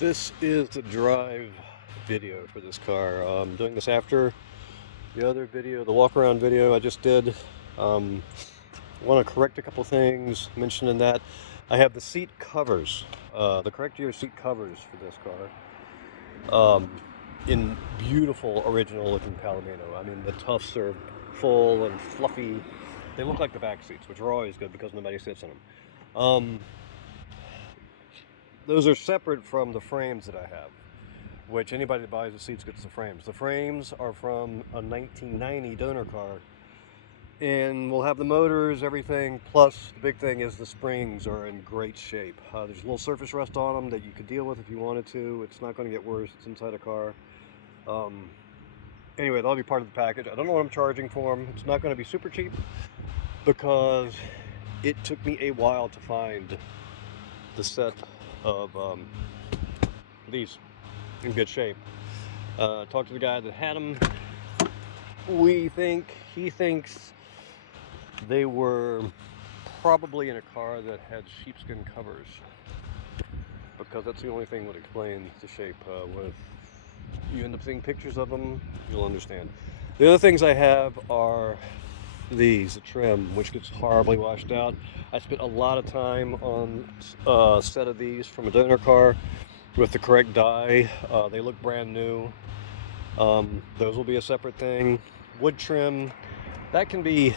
This is the drive video for this car. I'm doing this after the other video, the walk around video I just did. I want to correct a couple things mentioned in that. I have the seat covers, the correct year seat covers for this car, in beautiful original looking Palomino. I mean, the tufts are full and fluffy. They look like the back seats, which are always good because nobody sits in them. Those are separate from the frames that I have, which anybody that buys the seats gets the frames. The frames are from a 1990 donor car, and we'll have the motors, everything, plus the big thing is the springs are in great shape. There's a little surface rust on them that you could deal with if you wanted to. It's not going to get worse. It's inside a car. Anyway, that'll be part of the package. I don't know what I'm charging for them. It's not going to be super cheap because it took me a while to find the set of these in good shape. Talked to the guy that had them. He thinks they were probably in a car that had sheepskin covers, because that's the only thing that would explain the shape. When you end up seeing pictures of them, you'll understand. The other things I have are the trim, which gets horribly washed out. I spent a lot of time on a set of these from a donor car with the correct dye. They look brand new. Those will be a separate thing. Wood trim, that can be,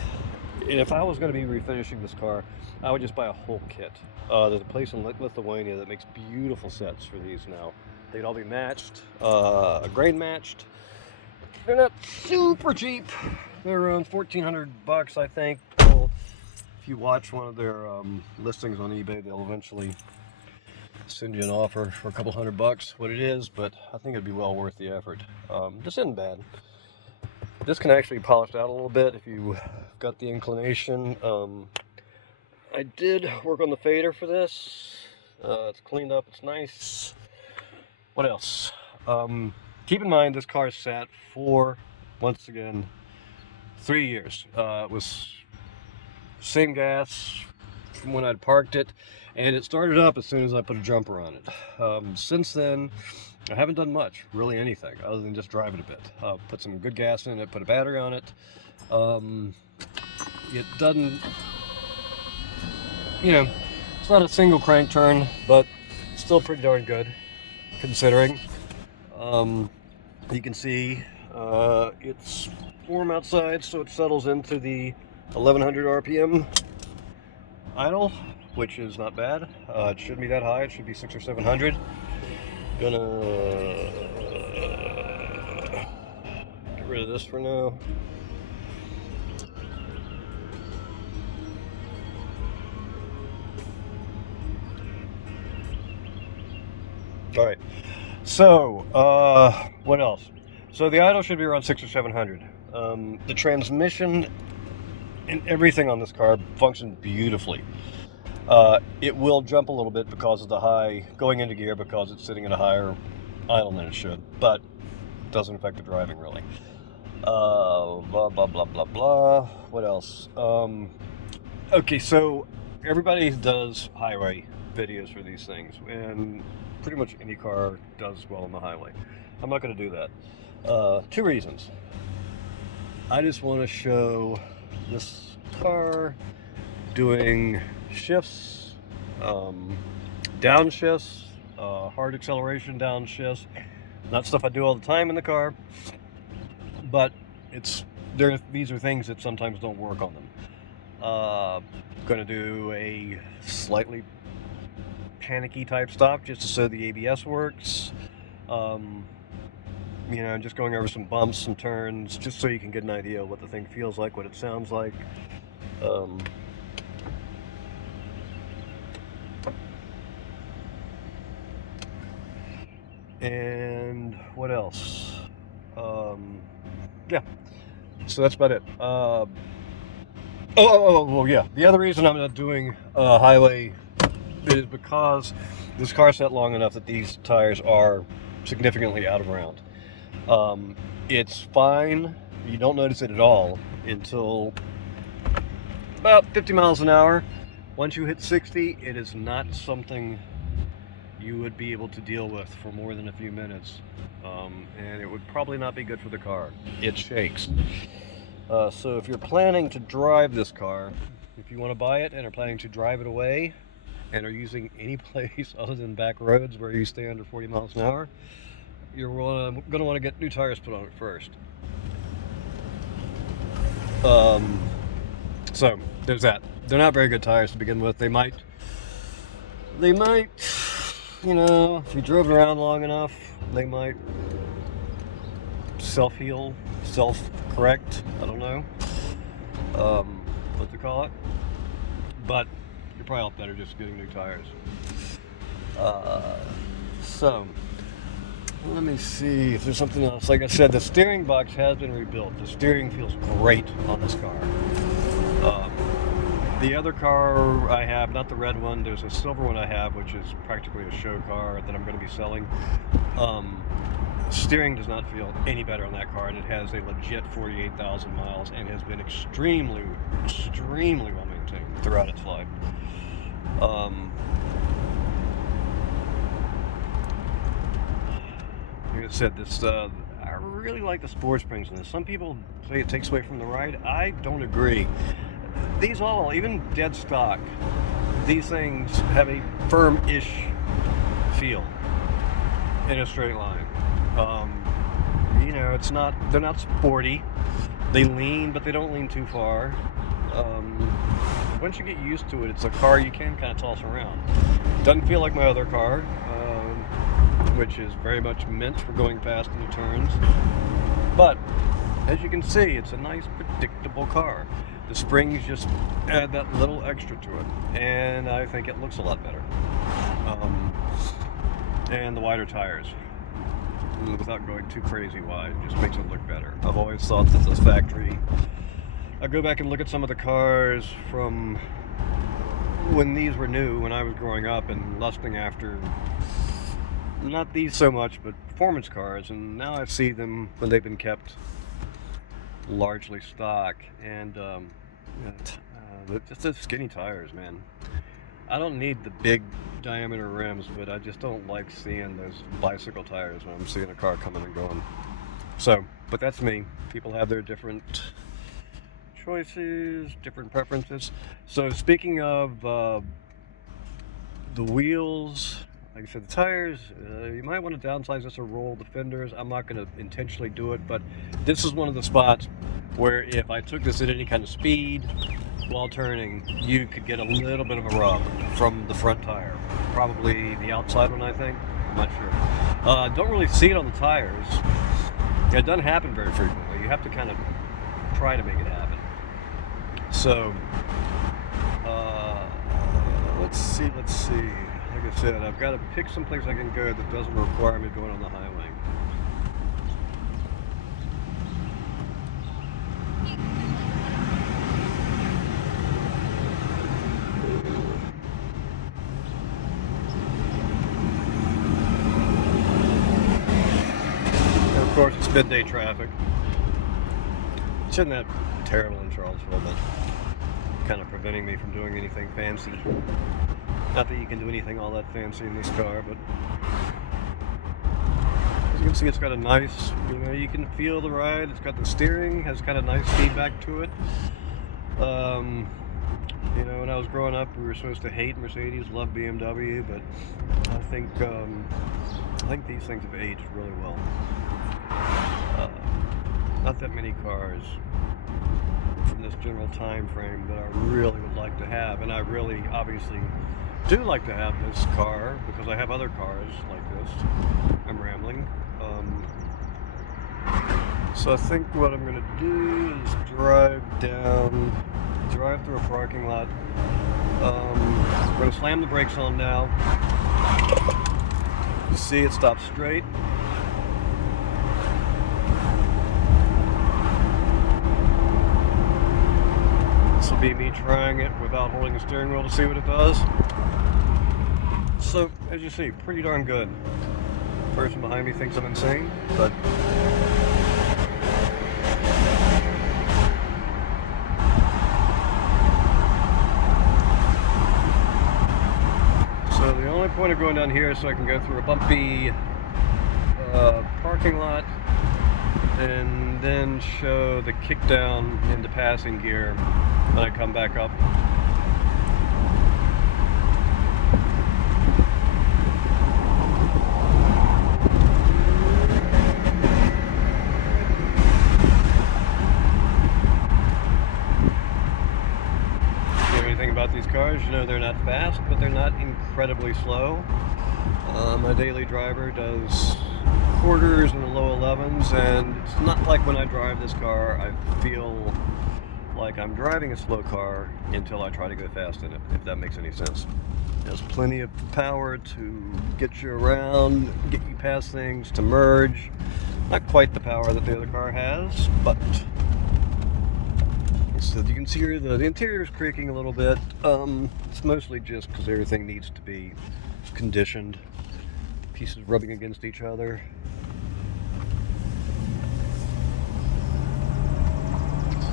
and if I was going to be refinishing this car, I would just buy a whole kit. There's a place in Lithuania that makes beautiful sets for these now. They'd all be matched, grain matched. They're not super cheap. They're around $1,400, I think. Well, if you watch one of their listings on eBay, they'll eventually send you an offer for a couple $100 what it is, but I think it'd be well worth the effort. This isn't bad. This can actually be polished out a little bit if you've got the inclination. I did work on the fader for this. It's cleaned up, it's nice. What else? Keep in mind this car sat for, once again, 3 years. It was same gas from when I'd parked it, and it started up as soon as I put a jumper on it. Since then, I haven't done much, really anything, other than just drive it a bit. Put some good gas in it, put a battery on it. It doesn't, it's not a single crank turn, but still pretty darn good, considering. You can see it's warm outside, so it settles into the 1100 RPM idle, which is not bad. It shouldn't be that high. It should be 600 or 700. Gonna get rid of this for now. All right. So, what else? So the idle should be around 600 or 700. The transmission and everything on this car functions beautifully. It will jump a little bit because of the high going into gear, because it's sitting at a higher idle than it should, but it doesn't affect the driving really. Blah, blah, blah, blah, blah. What else? Okay, so everybody does highway videos for these things, and pretty much any car does well on the highway. I'm not going to do that. Two reasons. I just want to show this car doing shifts, downshifts, hard acceleration downshifts. Not stuff I do all the time in the car, but these are things that sometimes don't work on them. Going to do a slightly panicky type stop just so the ABS works. Just going over some bumps, some turns, just so you can get an idea of what the thing feels like, what it sounds like. And what else? Yeah, so that's about it. Yeah, the other reason I'm not doing highway is because this car sat long enough that these tires are significantly out of round. It's fine, you don't notice it at all until about 50 miles an hour. Once you hit 60, it is not something you would be able to deal with for more than a few minutes. And it would probably not be good for the car. It shakes. So if you're planning to drive this car, if you want to buy it and are planning to drive it away and are using any place other than back roads where you stay under 40 miles an hour, you're going to want to get new tires put on it first. So there's that. They're not very good tires to begin with. They might, you know, if you drove it around long enough, they might self-heal, self-correct. I don't know what to call it, but you're probably off better just getting new tires. So let me see if there's something else. Like I said, the steering box has been rebuilt. The steering feels great on this car. The other car I have, not the red one, there's a silver one I have, which is practically a show car that I'm going to be selling. Steering does not feel any better on that car, and it has a legit 48,000 miles and has been extremely well maintained throughout its life. Like I said, this I really like the sports springs in this. Some people say it takes away from the ride. I don't agree. These all, even dead stock, these things have a firm-ish feel in a straight line. You know, they're not sporty. They lean, but they don't lean too far. Once you get used to it, it's a car you can kind of toss around. Doesn't feel like my other car, which is very much meant for going fast in the turns. But as you can see, it's a nice, predictable car. The springs just add that little extra to it, and I think it looks a lot better. And the wider tires, without going too crazy wide, just makes it look better. I've always thought that this factory, I go back and look at some of the cars from when these were new, when I was growing up and lusting after, not these so much, but performance cars, and now I see them when they've been kept largely stock, and just the skinny tires, man. I don't need the big diameter rims, but I just don't like seeing those bicycle tires when I'm seeing a car coming and going. So, but that's me. People have their different choices, different preferences. So speaking of the wheels, like I said, the tires, you might want to downsize this or roll the fenders. I'm not going to intentionally do it, but this is one of the spots where if I took this at any kind of speed while turning, you could get a little bit of a rub from the front tire. Probably the outside one, I think. I'm not sure. Don't really see it on the tires. It doesn't happen very frequently. You have to kind of try to make it happen. So, let's see. Like I said, I've got to pick some place I can go that doesn't require me going on the highway. And of course, it's midday traffic. It isn't that terrible in Charlottesville, but kind of preventing me from doing anything fancy. Not that you can do anything all that fancy in this car, but as you can see, it's got a nice, you can feel the ride. It's got the steering, has kind of nice feedback to it. When I was growing up, we were supposed to hate Mercedes, love BMW, but I think these things have aged really well. Not that many cars from this general time frame that I really would like to have, and I really obviously do like to have this car because I have other cars like this. I'm rambling. So I think what I'm going to do is drive through a parking lot. I'm going to slam the brakes on now. You see it stops straight. This will be me trying it without holding the steering wheel to see what it does. So, as you see, pretty darn good. The person behind me thinks I'm insane, but so the only point of going down here so I can go through a bumpy parking lot and then show the kick down into passing gear when I come back up. About these cars, you know, they're not fast, but they're not incredibly slow. My daily driver does quarters in the low 11s, and it's not like when I drive this car I feel like I'm driving a slow car until I try to go fast in it, if that makes any sense. There's plenty of power to get you around, get you past things, to merge. Not quite the power that the other car has, but so you can see here the interior is creaking a little bit. It's mostly just because everything needs to be conditioned. Pieces rubbing against each other.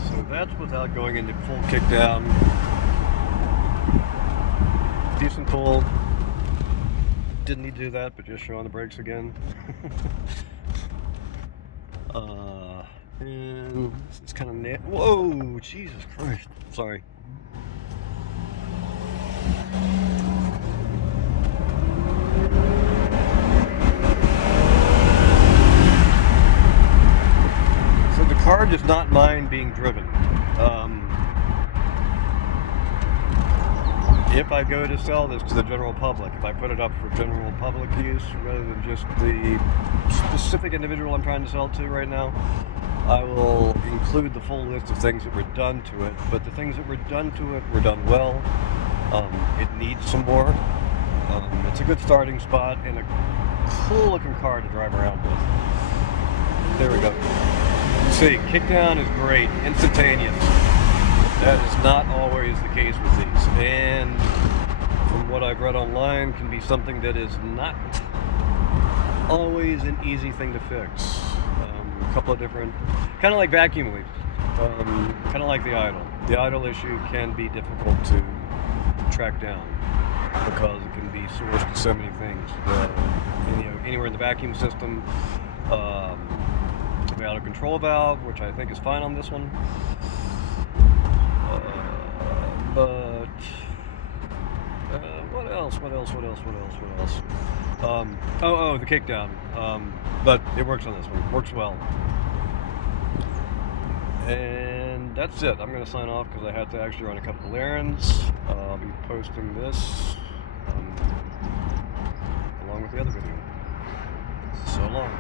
So that's without going into full kickdown. Decent pull. Didn't need to do that, but just showing the brakes again. And it's kind of whoa, Jesus Christ. Sorry. So the car does not mind being driven. If I go to sell this to the general public, if I put it up for general public use rather than just the specific individual I'm trying to sell to right now, I will include the full list of things that were done to it, but the things that were done to it were done well. It needs some more. It's a good starting spot and a cool looking car to drive around with. There we go. You see, kickdown is great, instantaneous. That is not always the case with these, and from what I've read online, can be something that is not always an easy thing to fix. A couple of different, kind of like vacuum leaks, kind of like the idle. The idle issue can be difficult to track down because it can be sourced to so many things. Anywhere in the vacuum system, the auto control valve, which I think is fine on this one. But what else? The kickdown. But it works on this one. Works well. And that's it. I'm going to sign off because I had to actually run a couple of errands. I'll be posting this along with the other video. So long.